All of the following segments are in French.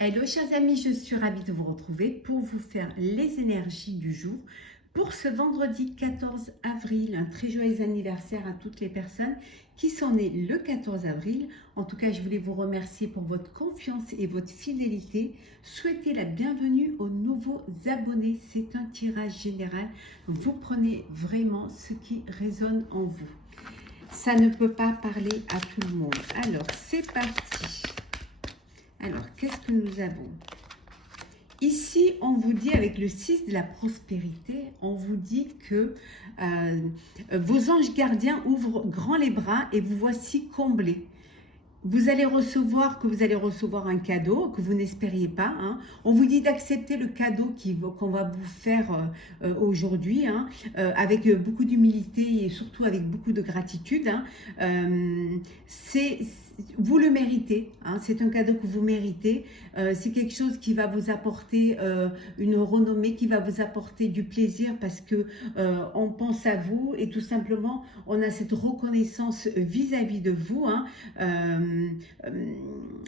Hello chers amis, je suis ravie de vous retrouver pour vous faire les énergies du jour pour ce vendredi 14 avril. Un très joyeux anniversaire à toutes les personnes qui sont nées le 14 avril. En tout cas, je voulais vous remercier pour votre confiance et votre fidélité. Souhaiter la bienvenue aux nouveaux abonnés. C'est un tirage général. Vous prenez vraiment ce qui résonne en vous. Ça ne peut pas parler à tout le monde. Alors, c'est parti. Alors, qu'est-ce que nous avons? Ici, on vous dit, avec le 6 de la prospérité, on vous dit que vos anges gardiens ouvrent grand les bras et vous voici comblés. Vous allez recevoir un cadeau que vous n'espériez pas. Hein. On vous dit d'accepter le cadeau qu'on va vous faire aujourd'hui, hein, avec beaucoup d'humilité et surtout avec beaucoup de gratitude. Hein. Vous le méritez, hein, c'est un cadeau que vous méritez, c'est quelque chose qui va vous apporter une renommée, qui va vous apporter du plaisir parce que on pense à vous et tout simplement on a cette reconnaissance vis-à-vis de vous. Hein.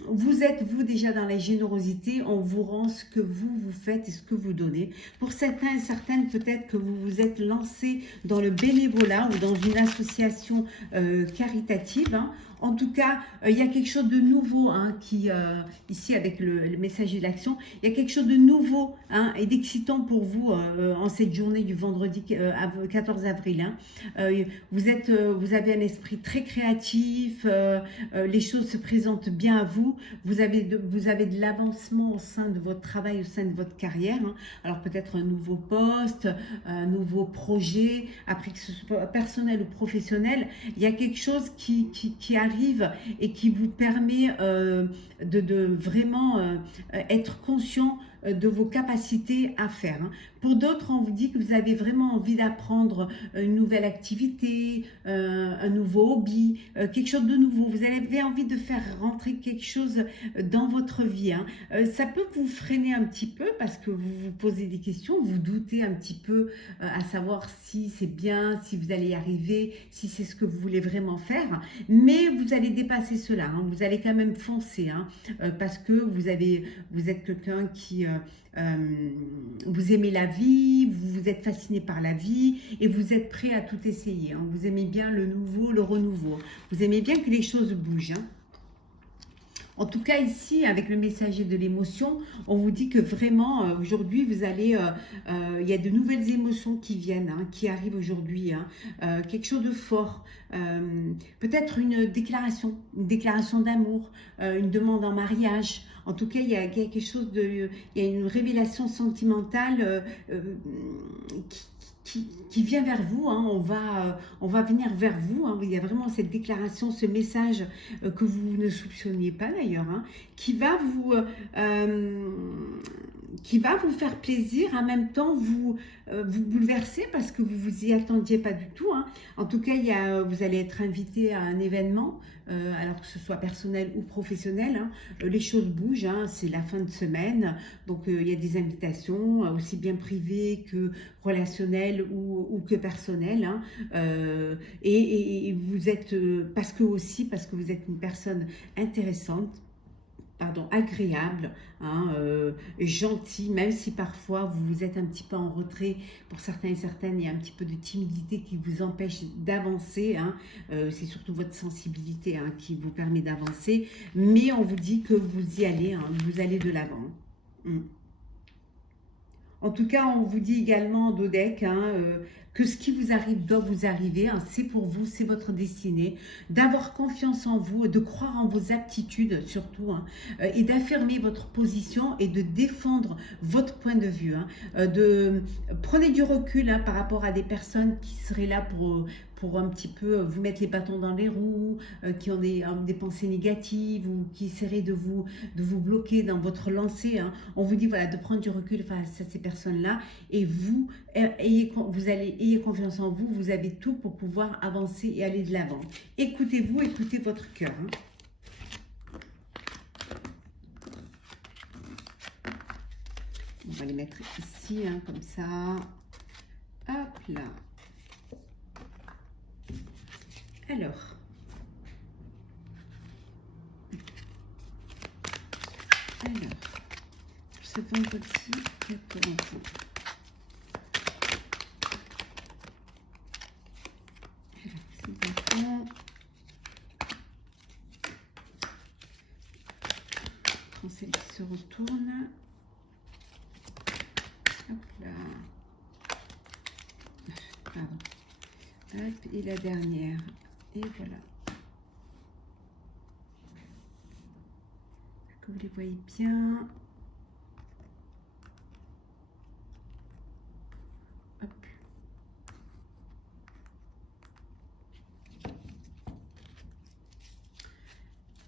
Vous êtes vous déjà dans la générosité, on vous rend ce que vous faites et ce que vous donnez. Pour certains et certaines, peut-être que vous vous êtes lancé dans le bénévolat ou dans une association caritative. Hein. En tout cas, il y a quelque chose de nouveau hein, ici avec le messager de l'action, il y a quelque chose de nouveau hein, et d'excitant pour vous en cette journée du vendredi 14 avril. Hein. Vous avez un esprit très créatif, les choses se présentent bien à vous, vous avez de l'avancement au sein de votre travail, au sein de votre carrière. Hein. Alors peut-être un nouveau poste, un nouveau projet, après que ce soit personnel ou professionnel, il y a quelque chose qui arrive et qui vous permet de vraiment être conscient de vos capacités à faire. Hein. Pour d'autres, on vous dit que vous avez vraiment envie d'apprendre une nouvelle activité, un nouveau hobby, quelque chose de nouveau. Vous avez envie de faire rentrer quelque chose dans votre vie. Hein. Ça peut vous freiner un petit peu parce que vous vous posez des questions, vous doutez un petit peu à savoir si c'est bien, si vous allez y arriver, si c'est ce que vous voulez vraiment faire. Mais vous allez dépasser cela. Hein. Vous allez quand même foncer hein, parce que vous êtes quelqu'un qui vous aimez la vie, vous êtes fasciné par la vie et vous êtes prêt à tout essayer. Hein. Vous aimez bien le nouveau, le renouveau. Vous aimez bien que les choses bougent. Hein. En tout cas, ici, avec le messager de l'émotion, on vous dit que vraiment, aujourd'hui, il y a de nouvelles émotions qui viennent, hein, qui arrivent aujourd'hui. Hein, quelque chose de fort. Peut-être une déclaration d'amour, une demande en mariage. En tout cas, il y a quelque chose il y a une révélation sentimentale qui vient vers vous, hein, on va venir vers vous, hein, il y a vraiment cette déclaration, ce message que vous ne soupçonniez pas d'ailleurs, hein, qui va vous faire plaisir, en même temps vous bouleverser parce que vous vous y attendiez pas du tout. Hein. En tout cas, vous allez être invité à un événement, alors que ce soit personnel ou professionnel. Hein. Les choses bougent, hein, c'est la fin de semaine, donc il y a des invitations, aussi bien privées que relationnelles ou que personnelles. Hein. Et vous êtes, parce que vous êtes une personne intéressante, agréable, hein, gentil, même si parfois vous êtes un petit peu en retrait, pour certains et certaines, il y a un petit peu de timidité qui vous empêche d'avancer, hein, c'est surtout votre sensibilité hein, qui vous permet d'avancer, mais on vous dit que vous y allez, hein, vous allez de l'avant. En tout cas, on vous dit également, Dodec, hein, que ce qui vous arrive doit vous arriver. Hein, c'est pour vous, c'est votre destinée. D'avoir confiance en vous, de croire en vos aptitudes surtout, hein, et d'affirmer votre position et de défendre votre point de vue. Hein, prenez du recul hein, par rapport à des personnes qui seraient là pour un petit peu vous mettre les bâtons dans les roues, qui ont des pensées négatives ou qui essaieraient de vous bloquer dans votre lancée. Hein. On vous dit voilà, de prendre du recul face à ces personnes-là et ayez confiance en vous, vous avez tout pour pouvoir avancer et aller de l'avant. Écoutez-vous, écoutez votre cœur. Hein. On va les mettre ici, hein, comme ça. Hop là. Alors, ce vendredi 14. C'est bon. Quand celle qui se retourne. Hop là. Pardon. Hop, et la dernière. Et voilà. Que vous les voyez bien. Hop.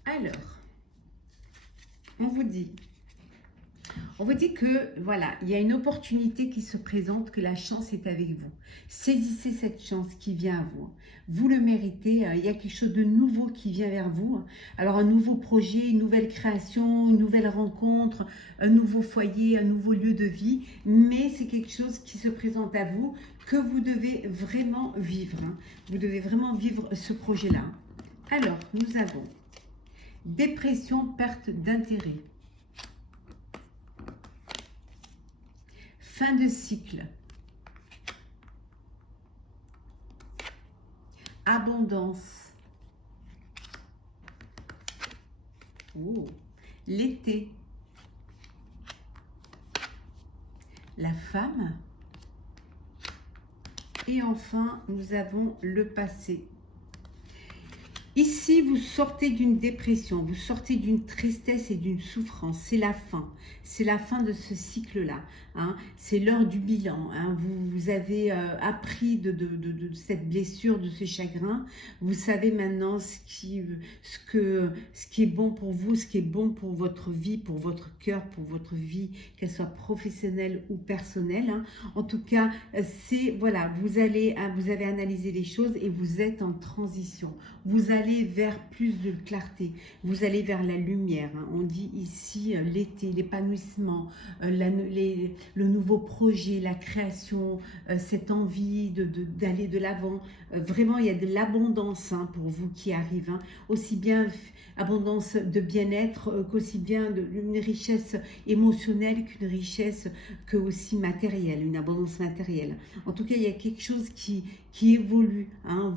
Alors, on vous dit que, voilà, il y a une opportunité qui se présente, que la chance est avec vous. Saisissez cette chance qui vient à vous. Vous le méritez, il y a quelque chose de nouveau qui vient vers vous. Alors, un nouveau projet, une nouvelle création, une nouvelle rencontre, un nouveau foyer, un nouveau lieu de vie. Mais c'est quelque chose qui se présente à vous, que vous devez vraiment vivre. Vous devez vraiment vivre ce projet-là. Alors, nous avons dépression, perte d'intérêt. Fin de cycle. Abondance. Oh. L'été. La femme. Et enfin, nous avons le passé. Ici, vous sortez d'une dépression, vous sortez d'une tristesse et d'une souffrance. C'est la fin. C'est la fin de ce cycle-là. Hein. C'est l'heure du bilan. Hein. Vous avez appris de cette blessure, de ce chagrin. Vous savez maintenant ce qui est bon pour vous, ce qui est bon pour votre vie, pour votre cœur, pour votre vie, qu'elle soit professionnelle ou personnelle. Hein. En tout cas, voilà, vous avez analysé les choses et vous êtes en transition. Vous allez vers plus de clarté, vous allez vers la lumière. Hein. On dit ici l'été, l'épanouissement, le nouveau projet, la création, cette envie d'aller de l'avant. Vraiment, il y a de l'abondance hein, pour vous qui arrive. Hein. Aussi bien abondance de bien-être qu'aussi bien une richesse émotionnelle qu'une richesse que aussi matérielle, une abondance matérielle. En tout cas, il y a quelque chose qui évolue. Hein.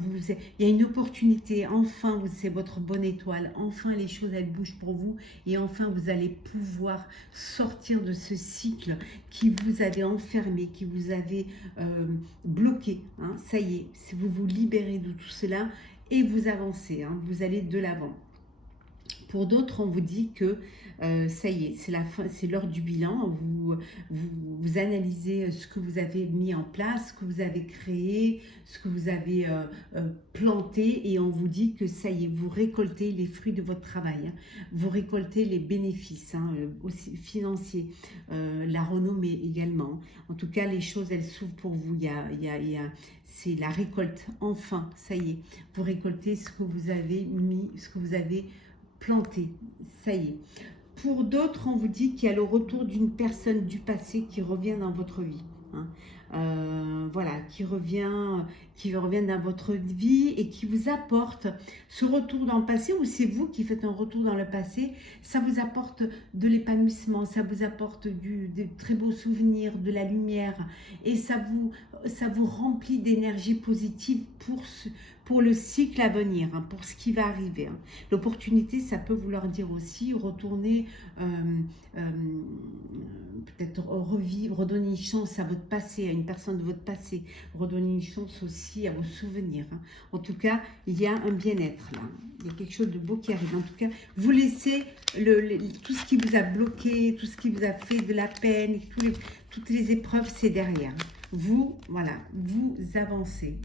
Il y a une opportunité. Enfin, c'est votre bonne étoile. Enfin, les choses, elles bougent pour vous. Et enfin, vous allez pouvoir sortir de ce cycle qui vous avait enfermé, qui vous avait bloqué. Hein. Ça y est, si vous vous libérez de tout cela et vous avancez. Hein. Vous allez de l'avant. Pour d'autres, on vous dit que ça y est, c'est la fin, c'est l'heure du bilan. Vous analysez ce que vous avez mis en place, ce que vous avez créé, ce que vous avez planté, et on vous dit que ça y est, vous récoltez les fruits de votre travail. Hein. Vous récoltez les bénéfices, hein, aussi financiers, la renommée également. En tout cas, les choses, elles s'ouvrent pour vous. C'est la récolte. Enfin, ça y est, vous récoltez ce que vous avez mis, ce que vous avez planté, ça y est. Pour d'autres, on vous dit qu'il y a le retour d'une personne du passé qui revient dans votre vie. Hein. Voilà, qui revient dans votre vie et qui vous apporte ce retour dans le passé, ou c'est vous qui faites un retour dans le passé. Ça vous apporte de l'épanouissement, ça vous apporte de très beaux souvenirs, de la lumière, et ça vous remplit d'énergie positive pour le cycle à venir, hein, pour ce qui va arriver. Hein. L'opportunité, ça peut vouloir dire aussi retourner, peut-être revivre, redonner une chance à votre passé, à une personne de votre passé, redonner une chance aussi à vos souvenirs. Hein. En tout cas, il y a un bien-être là. Il y a quelque chose de beau qui arrive. En tout cas, vous laissez tout ce qui vous a bloqué, tout ce qui vous a fait de la peine, toutes les épreuves, c'est derrière. Vous, voilà, vous avancez.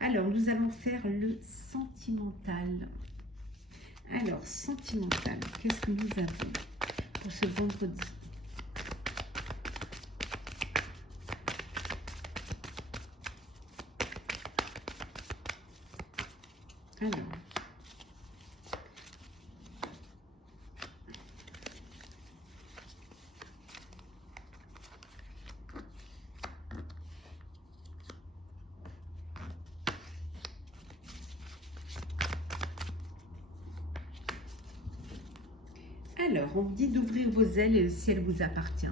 Alors, nous allons faire le sentimental. Alors, sentimental, qu'est-ce que nous avons pour ce vendredi? Alors, Alors, on vous dit d'ouvrir vos ailes et le ciel vous appartient.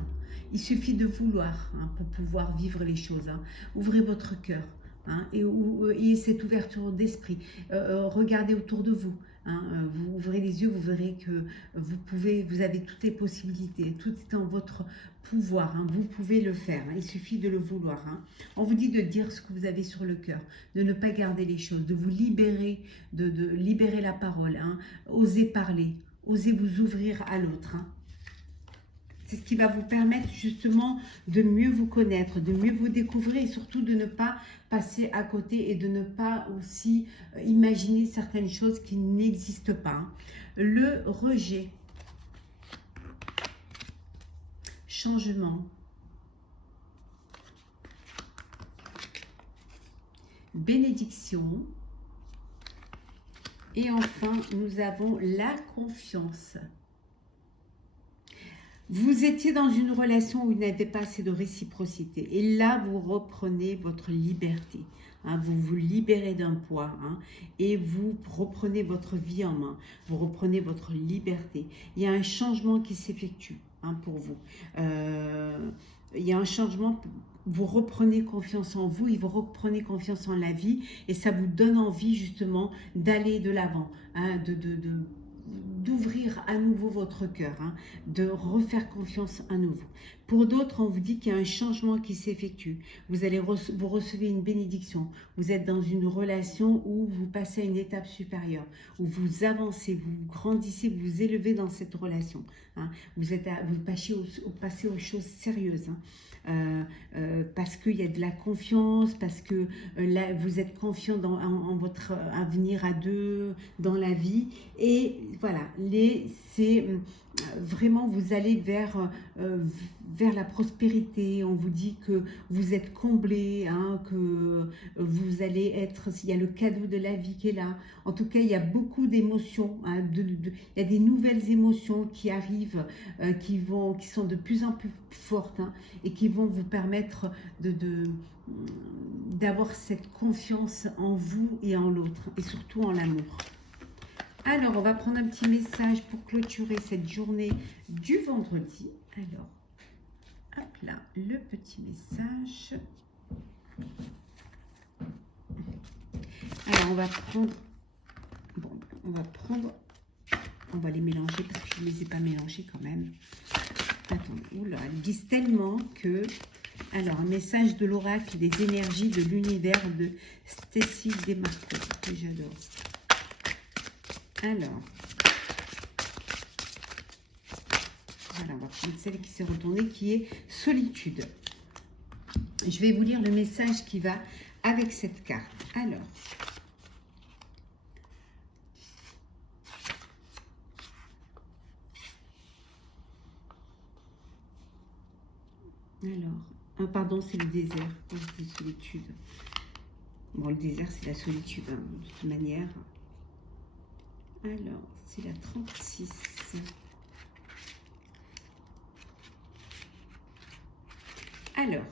Il suffit de vouloir pour pouvoir vivre les choses. Ouvrez votre cœur et ayez cette ouverture d'esprit. Regardez autour de vous. Vous ouvrez les yeux, vous verrez que vous avez toutes les possibilités. Tout est en votre pouvoir. Vous pouvez le faire. Il suffit de le vouloir. On vous dit de dire ce que vous avez sur le cœur, de ne pas garder les choses, de vous libérer, de libérer la parole. Osez parler. Osez vous ouvrir à l'autre. C'est ce qui va vous permettre justement de mieux vous connaître, de mieux vous découvrir et surtout de ne pas passer à côté et de ne pas aussi imaginer certaines choses qui n'existent pas. Le rejet, changement, bénédiction et enfin nous avons la confiance. Vous étiez dans une relation où il n'y avait pas assez de réciprocité. Et là, vous reprenez votre liberté. Vous vous libérez d'un poids et vous reprenez votre vie en main. Vous reprenez votre liberté. Il y a un changement qui s'effectue pour vous. Il y a un changement. Vous reprenez confiance en vous et vous reprenez confiance en la vie. Et ça vous donne envie justement d'aller de l'avant, d'ouvrir à nouveau votre cœur, de refaire confiance à nouveau. Pour d'autres, on vous dit qu'il y a un changement qui s'effectue. Vous recevez une bénédiction. Vous êtes dans une relation où vous passez à une étape supérieure, où vous avancez, vous grandissez, vous vous élevez dans cette relation. Vous passez aux choses sérieuses. Parce qu'il y a de la confiance, parce que là, vous êtes confiant en votre avenir à deux, dans la vie. Et voilà, c'est vraiment, vous allez vers la prospérité. On vous dit que vous êtes comblé, que vous allez être, il y a le cadeau de la vie qui est là. En tout cas, il y a beaucoup d'émotions, il y a des nouvelles émotions qui arrivent, qui sont de plus en plus fortes et qui vont vous permettre d'avoir cette confiance en vous et en l'autre, et surtout en l'amour. Alors, on va prendre un petit message pour clôturer cette journée du vendredi. Alors, hop là, le petit message. Alors, on va les mélanger parce que je ne les ai pas mélangés quand même. Attendez, oula, ils disent tellement que... Alors, un message de l'oracle des énergies de l'univers de Stécie Desmarco, que j'adore. Alors, voilà, on va prendre celle qui s'est retournée, qui est solitude. Je vais vous lire le message qui va avec cette carte. Alors, pardon, c'est le désert, c'est solitude. Bon, le désert, c'est la solitude, de toute manière. Alors, c'est la 36. Alors,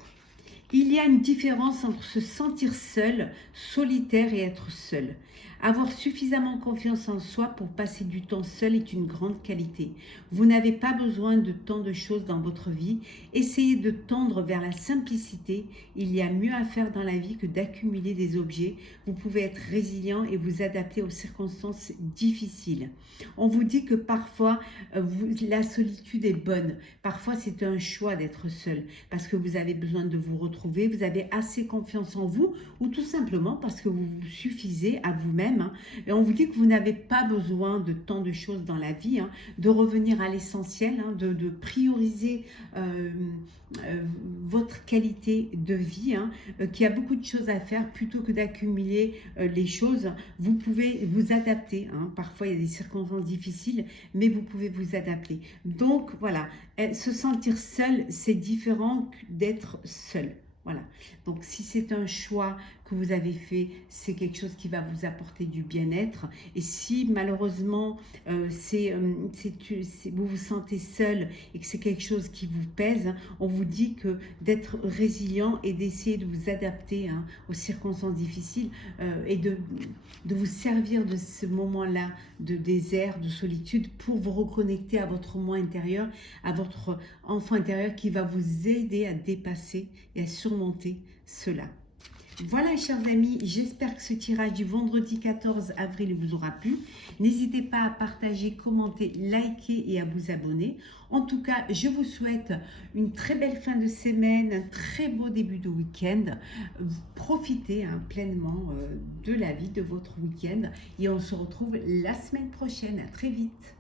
il y a une différence entre se sentir seul, solitaire et être seul. Avoir suffisamment confiance en soi pour passer du temps seul est une grande qualité. Vous n'avez pas besoin de tant de choses dans votre vie. Essayez de tendre vers la simplicité. Il y a mieux à faire dans la vie que d'accumuler des objets. Vous pouvez être résilient et vous adapter aux circonstances difficiles. On vous dit que parfois, la solitude est bonne. Parfois, c'est un choix d'être seul parce que vous avez besoin de vous retrouver. Vous avez assez confiance en vous ou tout simplement parce que vous vous suffisez à vous-même. Et on vous dit que vous n'avez pas besoin de tant de choses dans la vie, de revenir à l'essentiel, de prioriser votre qualité de vie, qu'il y a beaucoup de choses à faire plutôt que d'accumuler les choses. Vous pouvez vous adapter. Parfois, il y a des circonstances difficiles, mais vous pouvez vous adapter. Donc, voilà, se sentir seul, c'est différent d'être seul. Voilà. Donc, si c'est un choix que vous avez fait, c'est quelque chose qui va vous apporter du bien-être. Et si malheureusement, vous vous sentez seul et que c'est quelque chose qui vous pèse, on vous dit que d'être résilient et d'essayer de vous adapter, hein, aux circonstances difficiles, et de vous servir de ce moment-là de désert, de solitude, pour vous reconnecter à votre moi intérieur, à votre enfant intérieur qui va vous aider à dépasser et à surmonter cela. Voilà, chers amis, j'espère que ce tirage du vendredi 14 avril vous aura plu. N'hésitez pas à partager, commenter, liker et à vous abonner. En tout cas, je vous souhaite une très belle fin de semaine, un très beau début de week-end. Profitez, hein, pleinement de la vie, de votre week-end. Et on se retrouve la semaine prochaine. À très vite.